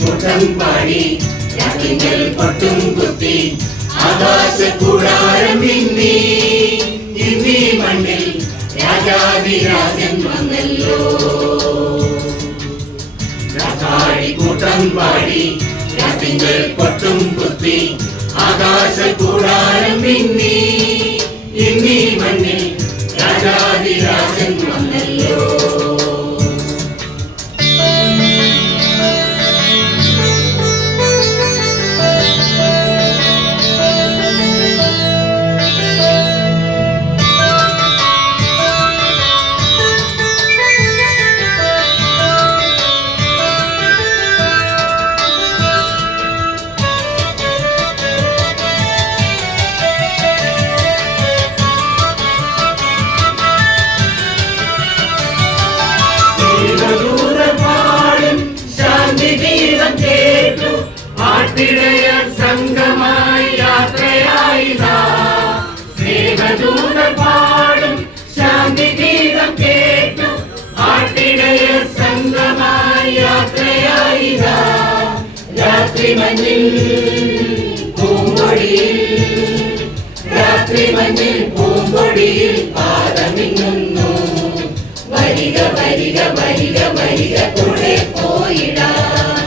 കൂട്ടം പാടി രാത്രികൾ കൊട്ടും കുത്തി ആകാശക്കൂടാരം മിന്നി ഇന്നീ മണ്ണിൽ രാജാതിരാജൻ വന്നല്ലോ. കൂട്ടം പാടി രാത്രികൾ കൊട്ടും കുത്തി ആകാശക്കൂടാരം മിന്നി ഇന്നീ മണ്ണിൽ രാജാതിരാജൻ വന്നല്ലോ. സംഘമായി യാത്രയായിതാ സ്നേഹദൂതർ പാടും ശാന്തി ഗീതം കേട്ടു ആട്ടിടയർ സംഘമായി യാത്രയായിതാ. രാത്രി മഞ്ഞിൽ പൂമ്പൊടിയിൽ പാദമിങ്ങുന്നു. വരിക വരിക വരിക വരിക കൂടെ പോയിടാം.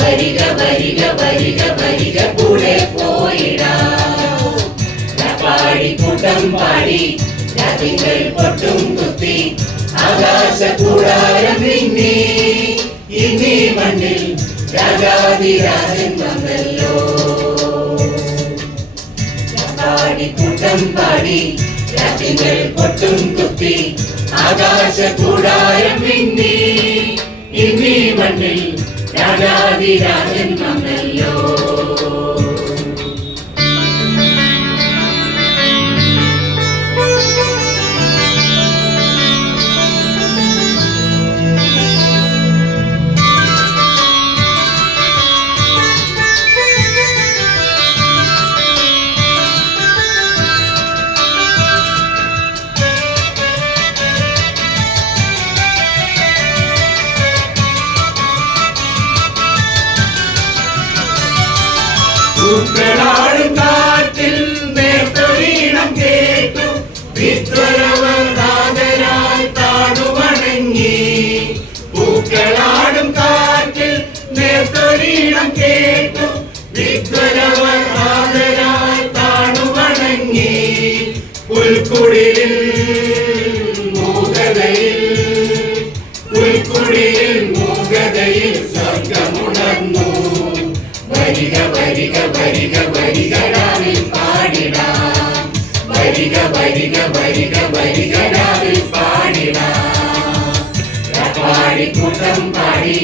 വരിക വരിക വരിക വരിക കൂടെ പോയിടാം. കൂട്ടം പാടി രാത്രികൾ പൊട്ടും കുത്തി ആകാശക്കൂടാരം മിന്നി ഇന്നീ മണ്ണിൽ രാജാതിരാജൻ വന്നല്ലോ. കൂട്ടം പാടി രാത്രികൾ പൊട്ടും കുത്തി ആകാശക്കൂടാരം മിന്നി ഇന്നീ മണ്ണിൽ രാജാതിരാജൻ വന്നല്ലോ. പൂക്കളാടും കാറ്റിൽ നേർത്തൊരീണം കേട്ടു വിദ്വരവർ നാദരായി താണുവണങ്ങി. പൂക്കളാടും കാറ്റിൽ നേർത്തൊരീണം കേട്ടു വിദ്വരവർ നാദരായി താണുവണങ്ങി. പുൽക്കുടിലിൽ മൂകതയിൽ സ്വർഗമുണർന്നു. വരിക വരിക വരിക വരിക രാവിൽ പാടിടാം. വരിക വരിക വരിക വരിക രാവിൽ പാടിടാം. കൂട്ടം പാടി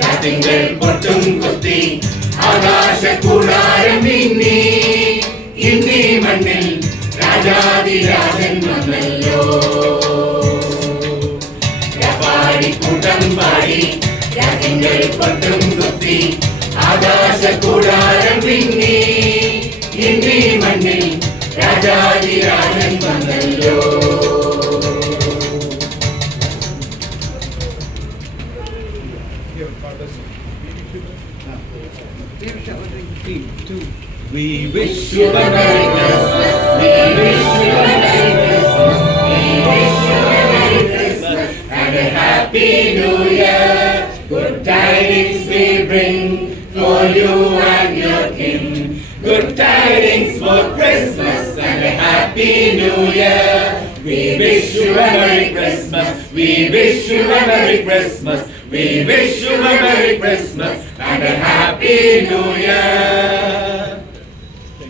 രാത്രികൾ പൊട്ടും കുത്തി ആകാശക്കൂടാരം മിന്നി ഇന്നീ മണ്ണിൽ രാജാതിരാജൻ വന്നല്ലോ. കൂട്ടം പാടി രാത്രികൾ പൊട്ടും കുത്തി ആകാശക്കൂടാരം മിന്നി ഇന്നീ മണ്ണിൽ രാജാതിരാജൻ വന്നല്ലോ. We wish you a Merry Christmas. We wish you a Merry Christmas. We wish you a Merry Christmas and a Happy New Year. Good tidings we bring for you and your kin. Good tidings for Christmas and a Happy New Year. We wish you a Merry Christmas. We wish you a Merry Christmas. We wish you a Merry Christmas and a Happy New Year.